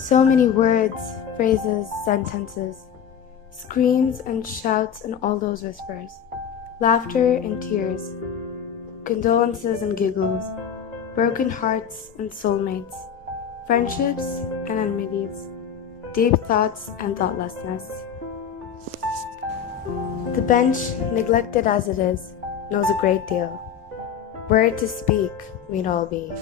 So many words, phrases, sentences, screams and shouts and all those whispers, laughter and tears, condolences and giggles, broken hearts and soulmates, friendships and enmities, deep thoughts and thoughtlessness. The bench, neglected as it is, knows a great deal. Were it to speak, we'd all be.